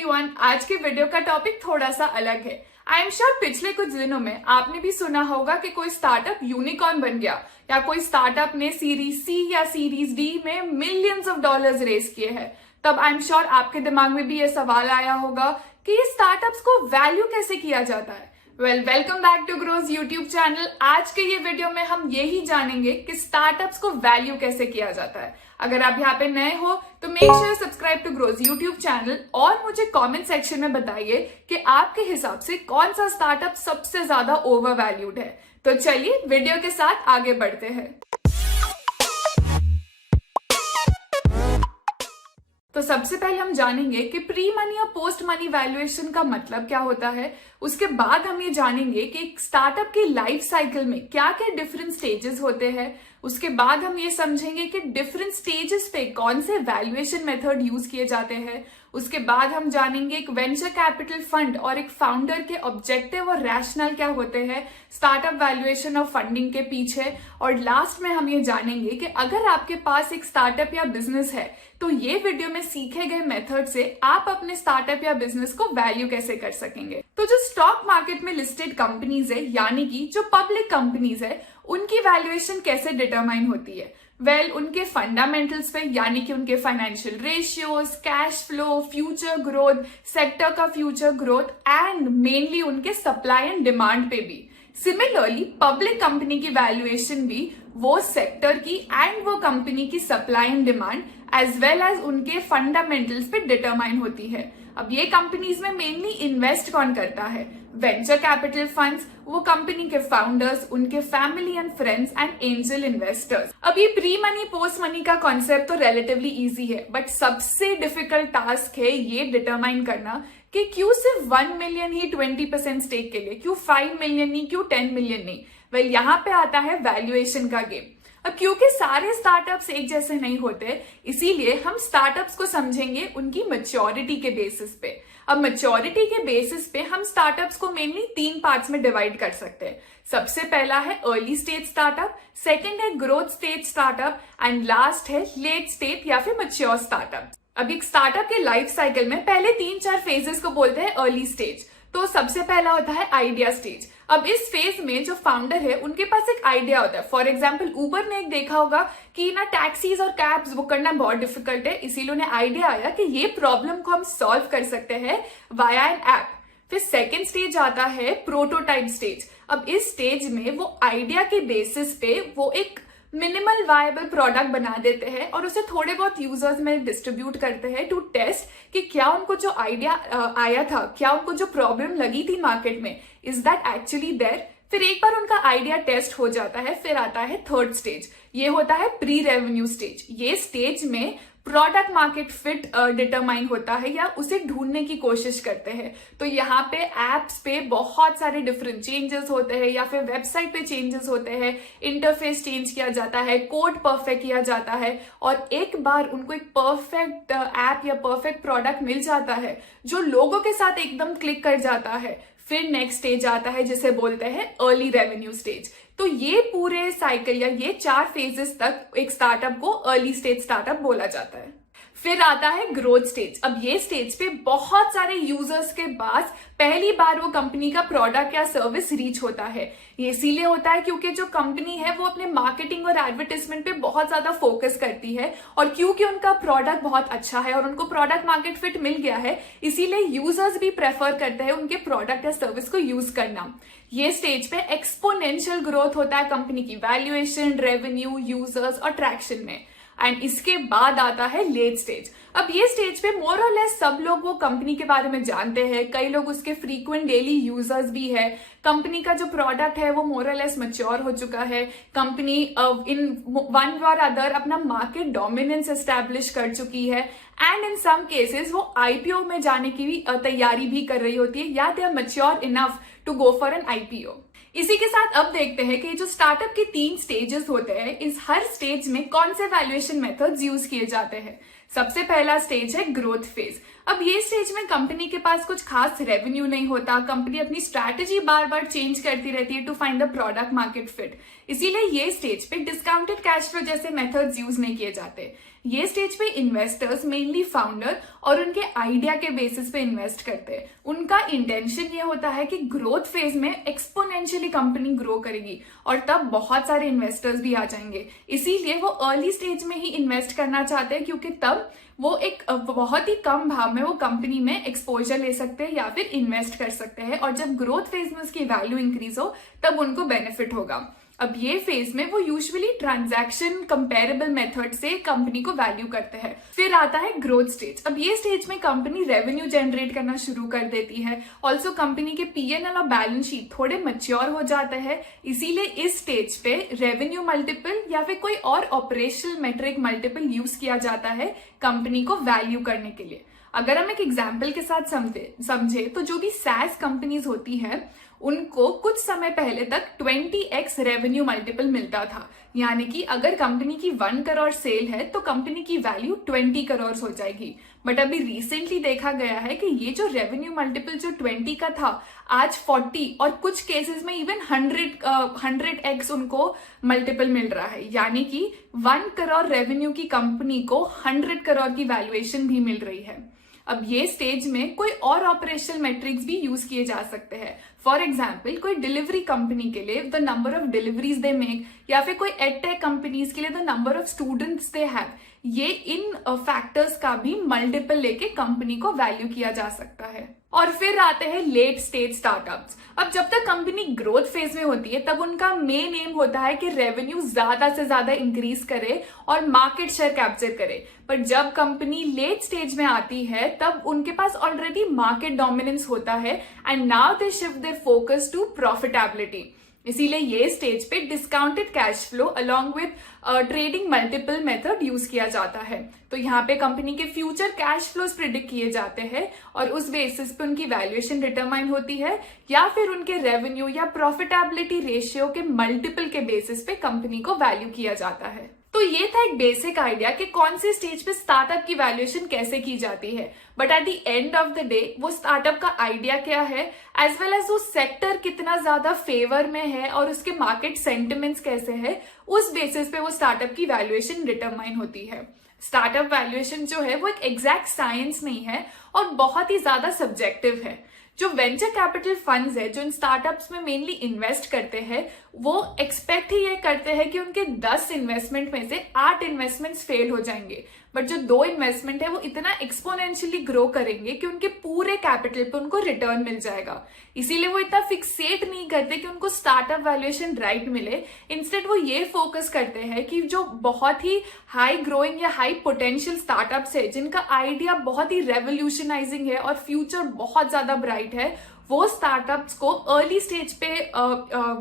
Everyone, आज के video का टॉपिक थोड़ा सा अलग है। आई एम श्योर पिछले कुछ दिनों में आपने भी सुना होगा कि कोई स्टार्टअप यूनिकॉर्न बन गया या कोई स्टार्टअप ने सीरीज सी या सीरीज डी में मिलियंस ऑफ डॉलर्स रेस किए हैं। तब आई एम श्योर आपके दिमाग में भी ये सवाल आया होगा कि ये स्टार्टअप्स को वैल्यू कैसे किया जाता है। Welcome back to Groww YouTube channel. आज के ये वीडियो में हम यही जानेंगे कि स्टार्टअप्स को वैल्यू कैसे किया जाता है। अगर आप यहाँ पे नए हो तो make sure subscribe to Groww YouTube channel और मुझे कमेंट सेक्शन में बताइए कि आपके हिसाब से कौन सा स्टार्टअप सबसे ज्यादा ओवर वैल्यूड है। तो चलिए वीडियो के साथ आगे बढ़ते हैं। तो सबसे पहले हम जानेंगे कि प्री मनी और पोस्ट मनी वैल्यूएशन का मतलब क्या होता है। उसके बाद हम ये जानेंगे कि एक स्टार्टअप की लाइफ साइकिल में क्या क्या डिफरेंट स्टेजेस होते हैं। उसके बाद हम ये समझेंगे कि डिफरेंट स्टेजेस पे कौन से वैल्यूएशन मेथड यूज किए जाते हैं। उसके बाद हम जानेंगे एक वेंचर कैपिटल फंड और एक फाउंडर के ऑब्जेक्टिव और रैशनल क्या होते हैं स्टार्टअप वैल्यूएशन और फंडिंग के पीछे। और लास्ट में हम ये जानेंगे कि अगर आपके पास एक स्टार्टअप या बिजनेस है तो ये वीडियो में सीखे गए मेथड से आप अपने स्टार्टअप या बिजनेस को वैल्यू कैसे कर सकेंगे। तो जो स्टॉक मार्केट में लिस्टेड कंपनीज है यानी कि जो पब्लिक कंपनीज है उनकी वैल्यूएशन कैसे डिटरमाइन होती है। उनके फंडामेंटल्स पे यानी कि उनके financial ratios, cash flow, future growth, sector का फ्यूचर ग्रोथ एंड मेनली उनके सप्लाई एंड डिमांड पे भी। सिमिलरली पब्लिक कंपनी की वैल्यूएशन भी वो सेक्टर की एंड वो कंपनी की supply and demand as well as उनके फंडामेंटल्स पे डिटरमाइन होती है। अब ये कंपनीज में मेनली इन्वेस्ट कौन करता है? वेंचर कैपिटल फंड्स, वो कंपनी के फाउंडर्स, उनके family and friends and angel investors. अब ये प्री मनी पोस्ट मनी का कॉन्सेप्ट तो रिलेटिवली इजी है, बट सबसे डिफिकल्ट टास्क है ये डिटरमाइन करना कि क्यों सिर्फ 1 मिलियन ही 20% स्टेक के लिए, क्यों 5 मिलियन नहीं, क्यों 10 मिलियन नहीं। यहाँ पे आता है वैल्यूएशन का गेम। अब क्योंकि सारे स्टार्टअप्स एक जैसे नहीं होते इसीलिए हम स्टार्टअप्स को समझेंगे उनकी मैच्योरिटी के बेसिस पे। अब मैच्योरिटी के बेसिस पे हम स्टार्टअप्स को मेनली 3 पार्ट्स में डिवाइड कर सकते हैं। सबसे पहला है अर्ली स्टेज स्टार्टअप, सेकंड है growth stage startup and last है लेट स्टेज या फिर मैच्योर स्टार्टअप। अब एक स्टार्टअप के लाइफ साइकिल में पहले 3-4 फेजेस को बोलते हैं अर्ली स्टेज। तो सबसे पहला होता है आइडिया स्टेज। अब इस फेज में जो फाउंडर है उनके पास एक आइडिया होता है। फॉर एग्जाम्पल उबर ने एक देखा होगा कि ना टैक्सीज और कैब्स बुक करना बहुत डिफिकल्ट है, इसीलिए उन्हें आइडिया आया कि ये प्रॉब्लम को हम सॉल्व कर सकते हैं वाया एन ऐप। फिर सेकेंड स्टेज आता है प्रोटोटाइप स्टेज। अब इस स्टेज में वो आइडिया के बेसिस पे वो एक मिनिमल वायबल प्रोडक्ट बना देते हैं और उसे थोड़े बहुत यूजर्स में डिस्ट्रीब्यूट करते हैं टू टेस्ट कि क्या उनको जो आइडिया आया था, क्या उनको जो प्रॉब्लम लगी थी मार्केट में, इज दैट एक्चुअली देयर। फिर एक बार उनका आइडिया टेस्ट हो जाता है फिर आता है थर्ड स्टेज, ये होता है प्री रेवेन्यू स्टेज। ये स्टेज में प्रोडक्ट मार्केट फिट डिटरमाइन होता है या उसे ढूंढने की कोशिश करते हैं। तो यहाँ पे एप्स पे बहुत सारे डिफरेंट चेंजेस होते हैं या फिर वेबसाइट पे चेंजेस होते हैं, इंटरफेस चेंज किया जाता है, कोड परफेक्ट किया जाता है और एक बार उनको एक परफेक्ट ऐप या परफेक्ट प्रोडक्ट मिल जाता है जो लोगों के साथ एकदम क्लिक कर जाता है, फिर नेक्स्ट स्टेज आता है जिसे बोलते हैं अर्ली रेवेन्यू स्टेज। तो ये पूरे साइकिल या ये 4 फेजेस तक एक स्टार्टअप को अर्ली स्टेज स्टार्टअप बोला जाता है। फिर आता है ग्रोथ स्टेज। अब ये स्टेज पे बहुत सारे यूजर्स के पास पहली बार वो कंपनी का प्रोडक्ट या सर्विस रीच होता है। ये इसीलिए होता है क्योंकि जो कंपनी है वो अपने मार्केटिंग और एडवर्टाइजमेंट पे बहुत ज्यादा फोकस करती है और क्योंकि उनका प्रोडक्ट बहुत अच्छा है और उनको प्रोडक्ट मार्केट फिट मिल गया है इसीलिए यूजर्स भी प्रेफर करते हैं उनके प्रोडक्ट या सर्विस को यूज करना। ये स्टेज पे एक्सपोनेंशियल ग्रोथ होता है कंपनी की वैल्यूएशन, रेवेन्यू, यूजर्स और ट्रैक्शन में। एंड इसके बाद आता है लेट स्टेज। अब ये स्टेज पे मोर और लेस सब लोग वो कंपनी के बारे में जानते हैं, कई लोग उसके फ्रीक्वेंट डेली यूजर्स भी है, कंपनी का जो प्रोडक्ट है वो मोर और लेस मैच्योर हो चुका है, कंपनी इन वन और अदर अपना मार्केट डोमिनेंस एस्टैब्लिश कर चुकी है एंड इन सम केसेस वो आईपीओ में जाने की भी तैयारी भी कर रही होती है या they are mature enough to go for an IPO. इसी के साथ अब देखते हैं कि जो स्टार्टअप के 3 स्टेजेस होते हैं इस हर स्टेज में कौन से वैल्यूएशन मेथड्स यूज किए जाते हैं। सबसे पहला स्टेज है ग्रोथ फेज। अब ये स्टेज में कंपनी के पास कुछ खास रेवेन्यू नहीं होता, कंपनी अपनी स्ट्रैटेजी बार बार चेंज करती रहती है to find the product market fit. इसीलिए ये स्टेज पे डिस्काउंटेड कैश फ्लो जैसे मेथड्स यूज नहीं किए जाते। ये स्टेज पे इन्वेस्टर्स मेनली फाउंडर और उनके आइडिया के बेसिस पे इन्वेस्ट करते हैं। उनका इंटेंशन ये होता है कि ग्रोथ फेज में एक्सपोनेंशियली कंपनी ग्रो करेगी और तब बहुत सारे इन्वेस्टर्स भी आ जाएंगे। इसीलिए वो अर्ली स्टेज में ही इन्वेस्ट करना चाहते हैं, क्योंकि तब वो एक बहुत ही कम भाव में वो कंपनी में एक्सपोजर ले सकते हैं या फिर इन्वेस्ट कर सकते हैं, और जब ग्रोथ फेज में उसकी वैल्यू इंक्रीज हो तब उनको बेनिफिट होगा। अब ये फेज में वो यूजुअली ट्रांजैक्शन कंपेरेबल मेथड से कंपनी को वैल्यू करते हैं। फिर आता है ग्रोथ स्टेज। अब ये स्टेज में कंपनी रेवेन्यू जनरेट करना शुरू कर देती है। ऑल्सो कंपनी के पीएनएल और बैलेंस शीट थोड़े मैच्योर हो जाते हैं। इसीलिए इस स्टेज पे रेवेन्यू मल्टीपल या फिर कोई और ऑपरेशनल मेट्रिक मल्टीपल यूज किया जाता है कंपनी को वैल्यू करने के लिए। अगर हम एक एग्जाम्पल के साथ समझे तो जो भी सैस कंपनीज होती है उनको कुछ समय पहले तक 20x रेवेन्यू मल्टीपल मिलता था। यानी कि अगर कंपनी की 1 करोड़ सेल है तो कंपनी की वैल्यू 20 करोड़ हो जाएगी। बट अभी रिसेंटली देखा गया है कि ये जो रेवेन्यू मल्टीपल जो 20 का था आज 40 और कुछ केसेस में इवन 100x उनको मल्टीपल मिल रहा है। यानी कि 1 करोड़ रेवेन्यू की कंपनी को 100 करोड़ की वैल्यूएशन भी मिल रही है। अब ये स्टेज में कोई और ऑपरेशनल मेट्रिक्स भी यूज किए जा सकते हैं। फॉर एग्जाम्पल कोई डिलीवरी कंपनी के लिए the number of deliveries they make, या फिर कोई एडटेक कंपनीज के लिए the number of students they have. ये इन फैक्टर्स का भी मल्टीपल लेके कंपनी को वैल्यू किया जा सकता है। और फिर आते हैं लेट स्टेज स्टार्टअप्स। अब जब तक कंपनी ग्रोथ फेज में होती है तब उनका मेन एम होता है कि रेवेन्यू ज्यादा से ज्यादा इंक्रीज करे और मार्केट शेयर कैप्चर करे। पर जब कंपनी लेट स्टेज में आती है तब उनके पास ऑलरेडी मार्केट डोमिनेंस होता है and now they shift their focus to profitability. इसीलिए ये स्टेज पे discounted cash flow along with trading multiple method use किया जाता है। तो यहाँ पे कंपनी के फ्यूचर कैश फ्लोज प्रिडिक्ट किए जाते हैं और उस बेसिस पे उनकी वैल्यूएशन डिटरमाइन होती है, या फिर उनके रेवेन्यू या प्रॉफिटेबिलिटी रेशियो के मल्टीपल के बेसिस पे कंपनी को वैल्यू किया जाता है। तो ये था एक बेसिक आइडिया कि कौन से स्टेज पे स्टार्टअप की वैल्यूएशन कैसे की जाती है। But at the end of the day वो स्टार्टअप का आइडिया क्या है, एज वेल एज वो सेक्टर कितना ज्यादा फेवर में है और उसके मार्केट सेंटिमेंट्स कैसे है, उस बेसिस पे वो स्टार्टअप की वैल्यूएशन डिटरमाइन होती है। स्टार्टअप वैल्यूएशन जो है वो एक एग्जैक्ट साइंस नहीं है और बहुत ही ज्यादा सब्जेक्टिव है। जो वेंचर कैपिटल फंड्स है जो इन स्टार्टअप्स में मेनली इन्वेस्ट करते हैं वो एक्सपेक्ट ही ये करते हैं कि उनके 10 इन्वेस्टमेंट में से 8 इन्वेस्टमेंट्स फेल हो जाएंगे। बट जो 2 इन्वेस्टमेंट है वो इतना एक्सपोनेंशियली ग्रो करेंगे कि उनके पूरे कैपिटल पे उनको रिटर्न मिल जाएगा। इसीलिए वो इतना फिक्सेट नहीं करते कि उनको स्टार्टअप वैल्यूएशन राइट मिले। इंस्टेड वो ये फोकस करते हैं कि जो बहुत ही हाई ग्रोइंग या हाई पोटेंशियल स्टार्टअप्स है जिनका आइडिया बहुत ही रेवोल्यूशनाइजिंग है और फ्यूचर बहुत ज्यादा ब्राइट है, वो स्टार्टअप्स को अर्ली स्टेज पे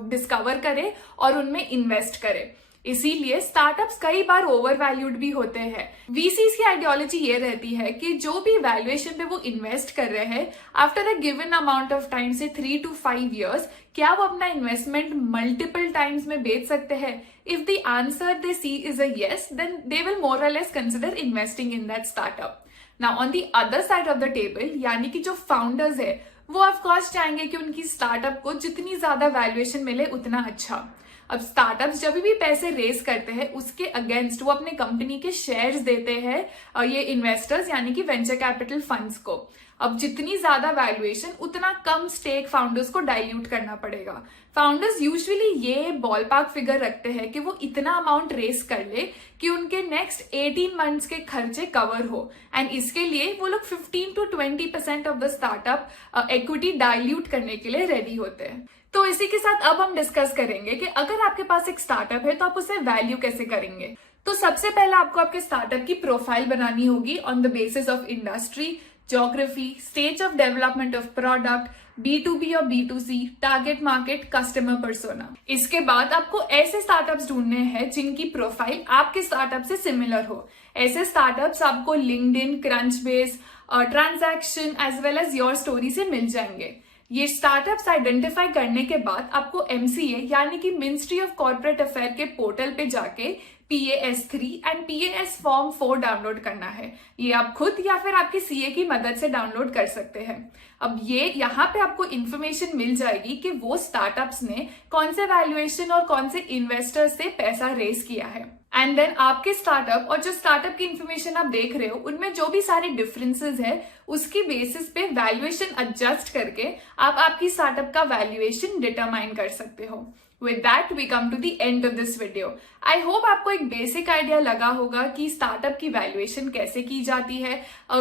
डिस्कवर करे और उनमें इन्वेस्ट करे। इसीलिए स्टार्टअप्स कई बार ओवर वैल्यूड भी होते हैं। वीसीज की आइडियोलॉजी ये रहती है कि जो भी वैल्यूएशन पे वो इन्वेस्ट कर रहे हैं after a given amount of time से 3 to 5 years, क्या वो अपना इन्वेस्टमेंट मल्टीपल टाइम्स में बेच सकते हैं? If the answer they see is a yes, then they will more or less consider investing in that startup. Now on the other side of the table, यानी कि जो फाउंडर्स है वो of course चाहेंगे कि उनकी स्टार्टअप को जितनी ज्यादा वैल्यूएशन मिले उतना अच्छा। अब स्टार्टअप्स जब भी पैसे रेज करते हैं उसके अगेंस्ट वो अपने कंपनी के शेयर्स देते हैं ये इन्वेस्टर्स यानी कि वेंचर कैपिटल फंड्स को। अब जितनी ज्यादा वैल्यूएशन उतना कम स्टेक फाउंडर्स को डाइल्यूट करना पड़ेगा। फाउंडर्स यूजुअली ये बॉल पार्क फिगर रखते हैं कि वो इतना अमाउंट रेस कर ले कि उनके नेक्स्ट 18 मंथ्स के खर्चे कवर हो, एंड इसके लिए वो लोग 15 to 20% of the startup equity dilute करने के लिए रेडी होते हैं। तो इसी के साथ अब हम डिस्कस करेंगे कि अगर आपके पास एक स्टार्टअप है तो आप उसे वैल्यू कैसे करेंगे। तो सबसे पहले आपको आपके स्टार्टअप की प्रोफाइल बनानी होगी on the basis of industry, geography, stage of development of product, B2B और B2C, target market, customer persona. इसके बाद आपको ऐसे स्टार्टअप्स ढूंढने हैं जिनकी प्रोफाइल आपके स्टार्टअप से सिमिलर हो। ऐसे स्टार्टअप्स आपको LinkedIn, Crunchbase, Tracxn as well as YourStory से मिल जाएंगे। ये स्टार्टअप्स आइडेंटिफाई करने के बाद आपको MCA यानी कि मिनिस्ट्री ऑफ कॉर्पोरेट अफेयर के पोर्टल पे जाके PAS3 and PAS form 4 download करना है। ये आप खुद या फिर आपके CA की मदद से डाउनलोड कर सकते हैं। अब ये यहाँ पे आपको इन्फॉर्मेशन मिल जाएगी कि वो स्टार्टअप्स ने कौन से वैल्यूएशन और कौन से इन्वेस्टर्स से पैसा रेज किया है। एंड देन आपके स्टार्टअप और जो स्टार्टअप की इन्फॉर्मेशन आप देख रहे हो उनमें जो भी सारे डिफरेंसेस है उसकी बेसिस पे वैल्यूएशन एडजस्ट करके आप आपकी स्टार्टअप का वैल्यूएशन डिटरमाइन कर सकते हो। With that, we come to the end of this video. I hope आपको एक बेसिक आइडिया लगा होगा कि स्टार्टअप की वैल्यूएशन कैसे की जाती है,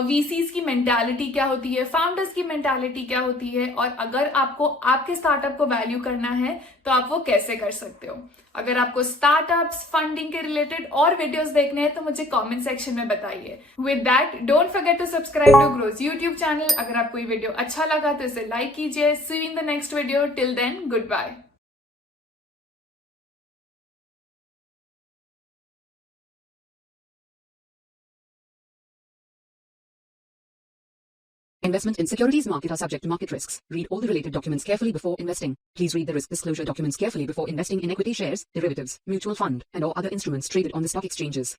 VCs की मेंटालिटी क्या होती है, फाउंडर्स की मेंटालिटी क्या होती है, और अगर आपको आपके स्टार्टअप को वैल्यू करना है तो आप वो कैसे कर सकते हो। अगर आपको स्टार्टअप्स, फंडिंग के रिलेटेड और वीडियोस देखने हैं तो मुझे कमेंट सेक्शन में बताइए। With that, don't forget to subscribe to Groww YouTube channel. अगर आपको ये वीडियो अच्छा लगा तो इसे लाइक कीजिए। See you in the next video. Till then, goodbye. Investment in securities market are subject to market risks. Read all the related documents carefully before investing. Please read the risk disclosure documents carefully before investing in equity shares, derivatives, mutual fund, and or other instruments traded on the stock exchanges.